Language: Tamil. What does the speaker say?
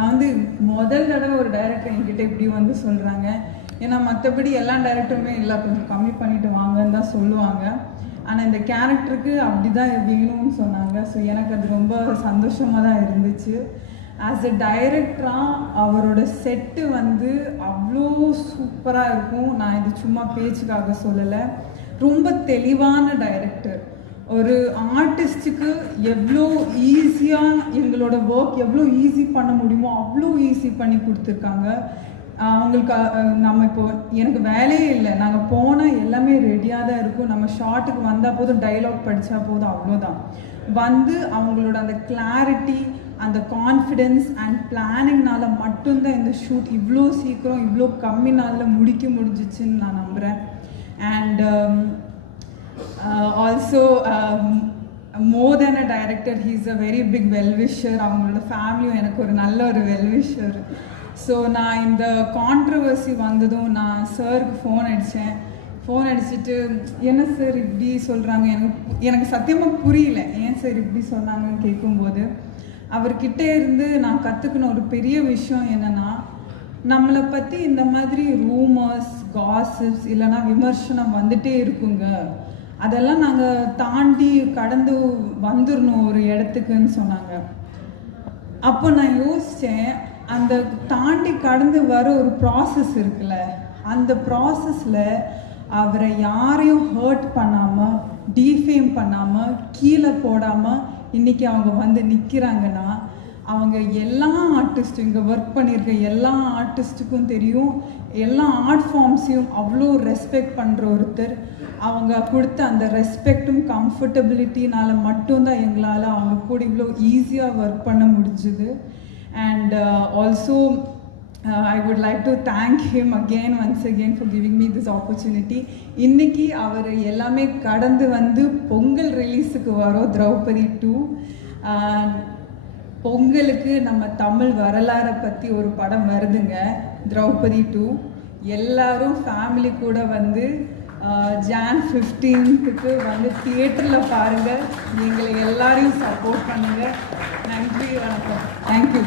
நான் வந்து முதல் தடவை ஒரு டைரக்டர் என்கிட்ட இப்படி வந்து சொல்கிறாங்க. ஏன்னா மற்றபடி எல்லா டைரக்டருமே இல்லை கொஞ்சம் கம்மி பண்ணிட்டு வாங்கன்னு தான் சொல்லுவாங்க. ஆனால் இந்த கேரக்டருக்கு அப்படி தான் வேணும்னு சொன்னாங்க. ஸோ எனக்கு அது ரொம்ப சந்தோஷமாக தான் இருந்துச்சு. ஆஸ் எ டைரக்டராக அவரோட செட்டு வந்து அவ்வளோ சூப்பராக இருக்கும். நான் இது சும்மா பேச்சுக்காக சொல்லலை. ரொம்ப தெளிவான டைரக்டர். ஒரு ஆர்டிஸ்ட்டுக்கு எவ்வளோ ஈஸியாக எங்களோட ஒர்க் எவ்வளோ ஈஸி பண்ண முடியுமோ அவ்வளோ ஈஸி பண்ணி கொடுத்துருக்காங்க. அவங்களுக்கு நம்ம இப்போ எனக்கு வேலையே இல்லை, நாங்கள் போனால் எல்லாமே ரெடியாக தான் இருக்கும். நம்ம ஷார்ட்டுக்கு வந்தால் போதும், டைலாக் படித்தா போதும், அவ்வளோதான். வந்து அவங்களோட அந்த கிளாரிட்டி, அந்த கான்ஃபிடென்ஸ் அண்ட் பிளானிங்னால மட்டும்தான் இந்த ஷூட் இவ்வளோ சீக்கிரம் இவ்வளோ கம்மி நாளில் முடிக்க முடிஞ்சிச்சுன்னு நான் நம்புகிறேன். And also more than a director, he's a very big well-wisher. அவங்களோட ஃபேமிலியும் எனக்கு ஒரு நல்ல ஒரு வெல்விஷர். ஸோ நான் இந்த கான்ட்ரவர்சி வந்ததும் நான் சாருக்கு ஃபோன் அடிச்சுட்டு என்ன சார் இப்படி சொல்கிறாங்க, எனக்கு சத்தியமாக புரியல ஏன் சார் இப்படி சொன்னாங்கன்னு கேட்கும்போது அவர்கிட்ட இருந்து நான் கற்றுக்கின ஒரு பெரிய விஷயம் என்னென்னா, நம்மளை பற்றி இந்த மாதிரி ரூமர்ஸ், காசிப்ஸ் இல்லைனா விமர்சனம் வந்துட்டே இருக்குங்க, அதெல்லாம் நாங்கள் தாண்டி கடந்து வந்துடணும் ஒரு இடத்துக்குன்னு சொன்னாங்க. அப்போ நான் யோசித்தேன், அந்த தாண்டி கடந்து வர ஒரு ப்ராசஸ் இருக்குல்ல, அந்த ப்ராசஸில் அவரை யாரையும் ஹர்ட் பண்ணாமல், டீஃபேம் பண்ணாமல், கீழே போடாமல் இன்றைக்கி அவங்க வந்து நிற்கிறாங்கன்னா, அவங்க எல்லா ஆர்டிஸ்ட்டும் இங்கே ஒர்க் பண்ணியிருக்க எல்லா ஆர்டிஸ்ட்டுக்கும் தெரியும், எல்லா ஆர்ட் ஃபார்ம்ஸையும் அவ்வளோ ரெஸ்பெக்ட் பண்ணுற ஒருத்தர். அவங்க கொடுத்த அந்த ரெஸ்பெக்டும் கம்ஃபர்டபிலிட்டினால் மட்டும்தான் எங்களால் அவங்க கூட இவ்வளோ ஈஸியாக ஒர்க் பண்ண முடிஞ்சுது. And also I would like to thank him once again for giving me this opportunity. இன்னைக்கு அவர் எல்லாமே கடந்து வந்து பொங்கல் ரிலீஸுக்கு வரோம் திரௌபதி 2. பொங்கலுக்கு நம்ம தமிழ் வரலாறை பற்றி ஒரு படம் வருதுங்க, திரௌபதி 2. எல்லாரும் ஃபேமிலி கூட வந்து Jan 15க்கு வந்து தியேட்டரில் பாருங்கள். எங்களை எல்லாரையும் சப்போர்ட் பண்ணுங்கள். நன்றி, வணக்கம். தேங்க்யூ.